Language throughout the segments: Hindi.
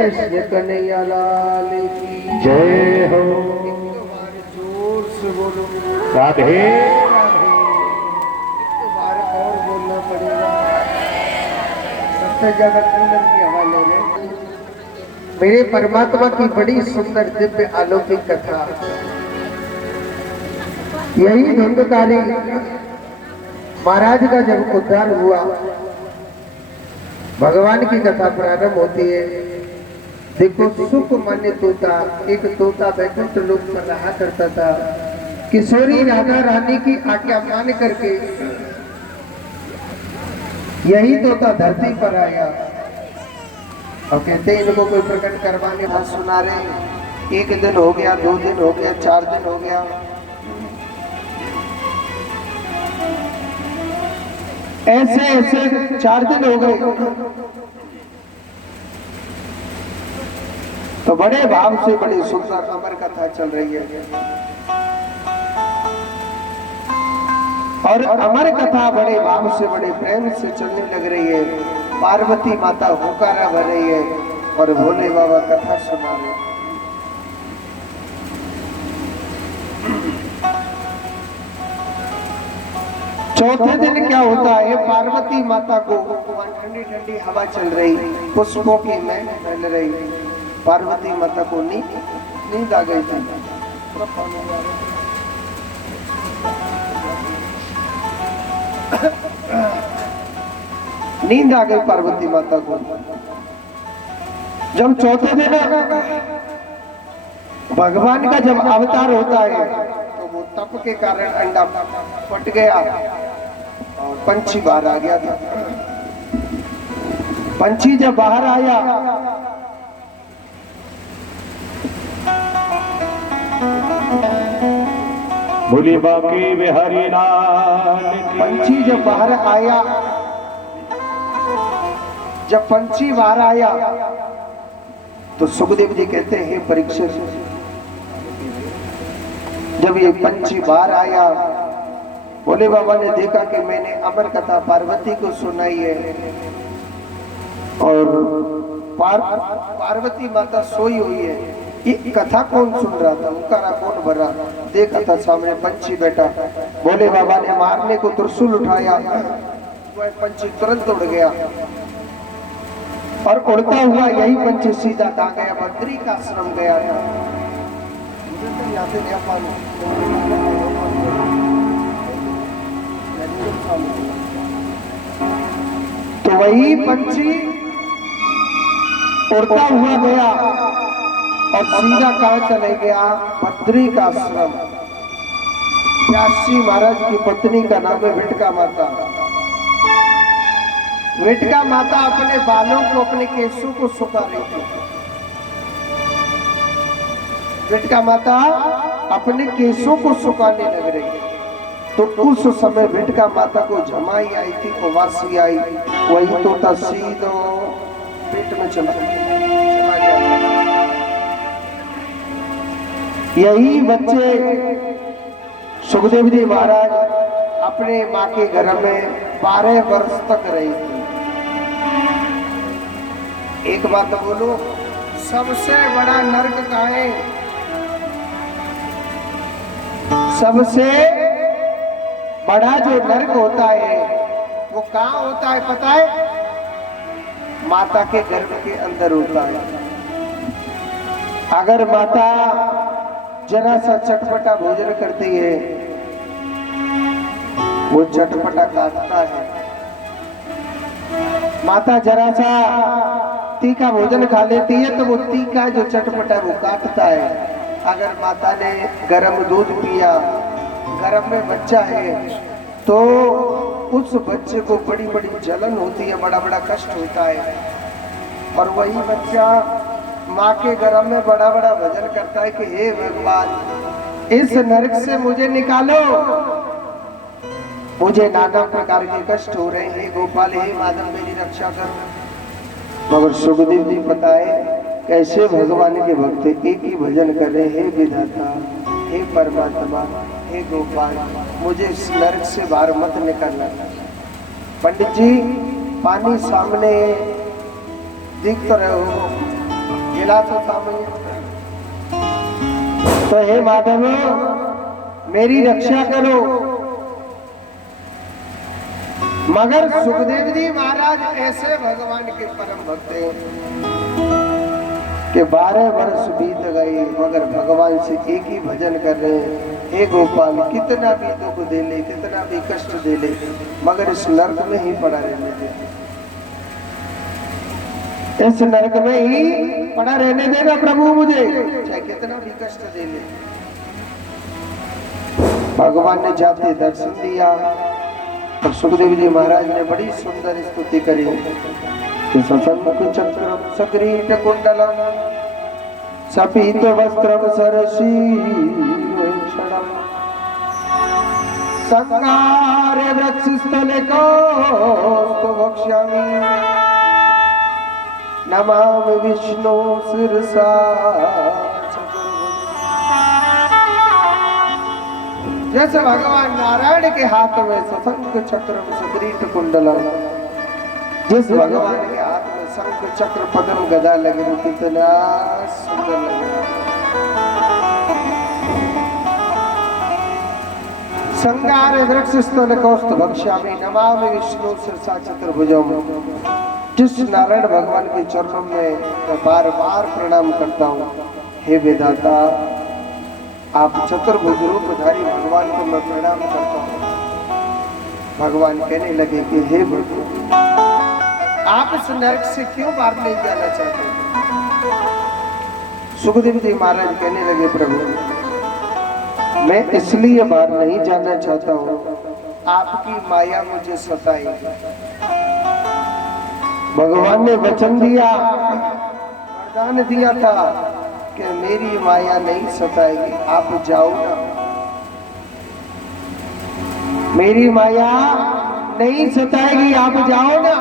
कृष्ण कन्हैया लाल की जय हो। एक बार जोर से बोलो राधे राधे। एक बार और बोलना पड़ेगा, सबसे ज्यादा कूलर की हवा ले ले। मेरे परमात्मा की बड़ी सुंदर दिव्य अलौकिक कथा, यही धुंधकारी महाराज का जब उद्धार हुआ, भगवान की कथा प्रारंभ होती है। देखो, सुख मान्य तोता, एक तोता वैकुंठ लोक पर रहा करता था। किशोरी राधा रानी की आज्ञा मान करके यही तोता धरती पर आया और कहते इनको कोई प्रकट करवाने का सुना रहे। एक दिन हो गया, 2 दिन हो गया, 4 दिन हो गया, ऐसे ऐसे 4 दिन हो गए तो बड़े भाव से बड़ी सुंदर अमर कथा चल रही है। और अमर कथा बड़े भाव से बड़े प्रेम से चलने लग रही है। पार्वती माता हुकारा भर रही है और भोले बाबा कथा सुना रहे हैं। चौथे दिन क्या होता है, पार्वती माता को ठंडी ठंडी हवा चल रही, पुष्पों की महक फैल रही, पार्वती माता को नींद आ गई थी। नींद आ गई पार्वती माता को। जब चौथे दिन भगवान का जब अवतार होता है तो वो तप के कारण अंडा फट गया और पंछी बाहर आ गया था। पंछी जब बाहर आया बोली बाकी बिहारी लाल की। पंछी जब बाहर आया, जब पंछी बाहर आया तो सुखदेव जी कहते हैं, हे परीक्षित, जब ये पंछी बाहर आया, भोले बाबा ने देखा कि मैंने अमर कथा पार्वती को सुनाई है और पार्वती माता सोई हुई है। ये कथा कौन सुन रहा था, हुकारा कौन भरा, देखा था सामने पंछी बैठा। भोले बाबा ने मारने को त्रिशूल उठाया, वह पंछी तुरंत उड़ गया और उड़ता हुआ यही पंछी सीधा कहाँ गया, बद्री का आश्रम गया था। तो वही पंछी उड़ता हुआ गया और सीधा कहाँ चले गया, बद्री का आश्रम। व्यासी महाराज की पत्नी का नाम है विटका माता। विटका माता अपने बालों को, अपने केशों को सुखा रही थी। विटका माता अपने केशों को सुखाने लग रही है। तो उस समय विटका माता को जमाई आई थी, उवासी आई, वही तोता सीधो पेट में चला गया। यही बच्चे सुखदेव जी महाराज अपने माँ के घर में 12 वर्ष तक रही थी। एक बात बोलो, सबसे बड़ा नरक कहाँ है? सबसे बड़ा जो नरक होता है वो कहाँ होता है पता है? माता के गर्भ के अंदर होता है। अगर माता जरा सा चटपटा भोजन करती है, वो चटपटा काटता है। माता जरा सा तीखा भोजन खा लेती है तो वो तीखा जो चटपटा वो काटता है। अगर माता ने गर्म दूध पिया, गर्भ में बच्चा है, तो उस बच्चे को बड़ी बड़ी जलन होती है, बड़ा बड़ा कष्ट होता है। और वही बच्चा माँ के गर्भ में बड़ा बड़ा भजन करता है कि हे भगवान, इस नरक से मुझे निकालो, मुझे नाना प्रकार के कष्ट हो रहे हैं, गोपाल हे माधव मेरी रक्षा कर। मगर सुखदेव जी पता है कैसे भगवान के भक्त एक ही भजन कर रहे हैं, हे विधाता, हे परमात्मा, हे गोपाल, मुझे इस नरक से बाहर मत निकालना। पंडित जी, पानी सामने दिख तो रहे हो, मिला तो सामने। तो हे माधव मेरी रक्षा करो। मगर सुखदेव जी महाराज ऐसे भगवान के परम भक्त हैं कि 12 वर्ष बीत गए मगर भगवान से एक ही भजन कर रहे हैं, हे गोपाल कितना भी दुख दे ले, कितना भी कष्ट दे ले, मगर इस नरक में ही पड़ा रहने दे, इस नरक में ही पड़ा रहने देना प्रभु मुझे, चाहे कितना भी कष्ट दे ले। भगवान ने जाते दर्शन दिया और सुखदेव जी महाराज ने बड़ी सुंदर स्तुति करी कि सशंक चक्रम सग्रीट कुंडलम सपीत वस्त्रम सरशीक्षणम संगारे वृक्षस्थले कौस्तु वक्ष्यामि नमामि विष्णु शिरसा। जैसे भगवान नारायण के हाथ में शंख चक्र सुग्रीट कुंडलम, जिस भगवान के हाथ में शंख चक्र पद्म गदा लगे वो कितना सुंदर लगे। संगार वृक्ष स्थल कौस्तु भक्ष्यामि नमामि विष्णु शिरसा चतुर्भुजम। जिस नारायण भगवान के चरणों में मैं बार बार प्रणाम करता हूँ, हे विधाता आप चतुर्भुज रूपधारी भगवान को मैं प्रणाम करता हूँ। भगवान कहने लगे कि हे भगवान आप इस नरक से क्यों बाहर नहीं जाना चाहते? सुखदेव जी महाराज कहने लगे प्रभु मैं इसलिए बाहर नहीं जाना चाहता हूँ, आपकी माया मुझे सताएगी। भगवान ने वचन दिया, वरदान दिया था कि मेरी माया नहीं सताएगी, आप जाओ ना। मेरी माया नहीं सताएगी, आप जाओ ना।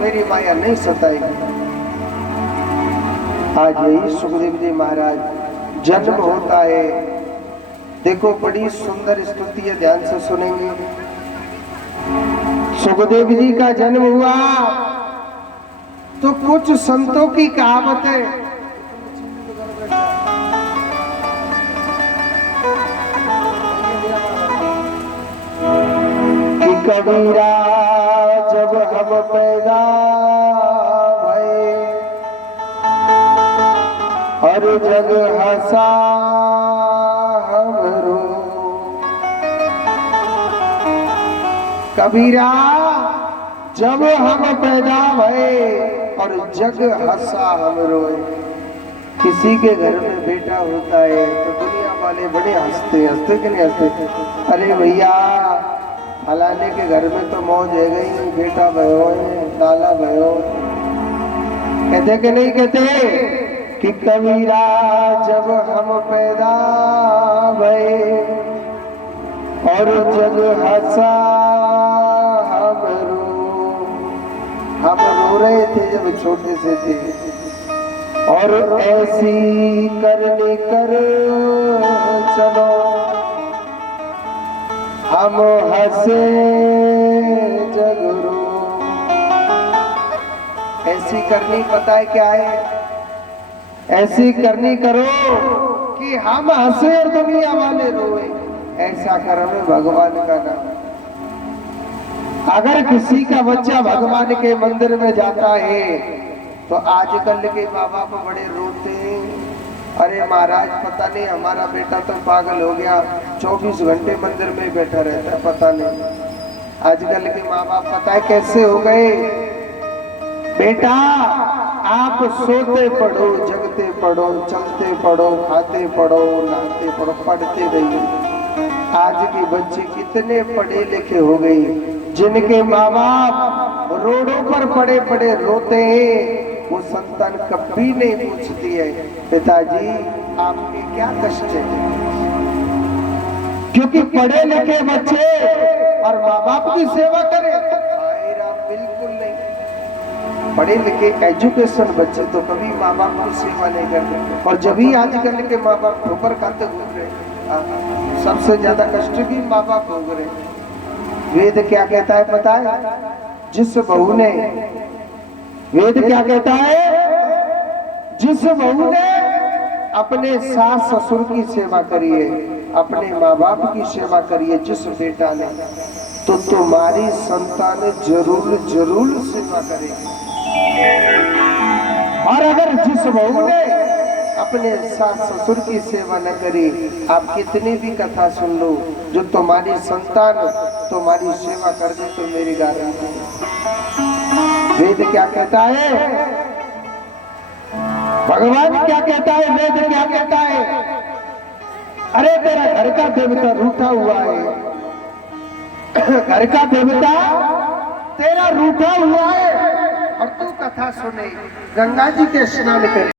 मेरी माया नहीं सताएगी। आज यही सुखदेव जी महाराज जन्म होता है। देखो बड़ी सुंदर स्तुति है, ध्यान से सुनेंगे। सुखदेव जी का जन्म हुआ तो कुछ संतों की कहावत है कि कबीरा जब हम पैदा भये और जग हंसा हमरो। कबीरा जब हम पैदा भये और जग हंसा हम रोए। किसी के घर में बेटा होता है तो दुनिया वाले बड़े हंसते कि नहीं हंसते? अरे भैया फलाने के घर में तो मौज है गई, बेटा भयो है, लाला भयो। कहते कि नहीं कहते कि कबीरा जब हम पैदा भये और जग हंसा हम रो रहे थे जब छोटे से थे। और ऐसी करने कर चलो हम हंसे जग रो। ऐसी करनी पता है क्या है? ऐसी करनी करो कि हम हंसे और दुनिया वाले रोए। ऐसा कर हमें भगवान का नाम। अगर किसी का बच्चा भगवान के मंदिर में जाता है तो आजकल के माँ बाप बड़े रोते हैं। अरे महाराज पता नहीं हमारा बेटा तो पागल हो गया, 24 घंटे मंदिर में बैठा रहता है, पता नहीं। आजकल के माँ बाप पता है कैसे हो गए? बेटा आप सोते पढ़ो, जगते पढ़ो, चलते पढ़ो, खाते पढ़ो, नहाते पढ़ो, पढ़ते रहिए। आज की बच्ची कितने पढ़े लिखे हो गई जिनके माँ बाप रोडों पर पड़े पड़े रोते हैं। वो संतान कभी नहीं पूछती है पिताजी आपके क्या कष्ट है, क्योंकि पढ़े लिखे बच्चे और माँ बाप की सेवा करें। बिल्कुल नहीं। पढ़े लिखे एजुकेशन बच्चे तो कभी माँ बाप की सेवा नहीं करते। और जब भी आजकल के माँ बाप ठोकर खाते घूम रहे, सबसे ज्यादा कष्ट भी माँ बाप भोग रहे। वेद क्या कहता है पता है? जिस बहू ने, वेद क्या कहता है? जिस बहू ने अपने सास ससुर की सेवा करी है, अपने माँ बाप की सेवा करी है, जिस बेटा ने, तो तुम्हारी संतान जरूर जरूर सेवा करेगी। और अगर जिस बहू ने अपने सास ससुर की सेवा न करी, आप कितनी भी कथा सुन लो, जो तुम्हारी संतान तुम्हारी सेवा कर दे तो मेरी गारंटी। वेद क्या कहता है, भगवान क्या कहता है, वेद क्या कहता है? अरे तेरा घर का देवता रूठा हुआ है, घर का देवता तेरा रूठा हुआ है, और तू कथा सुने गंगा जी के स्नान पे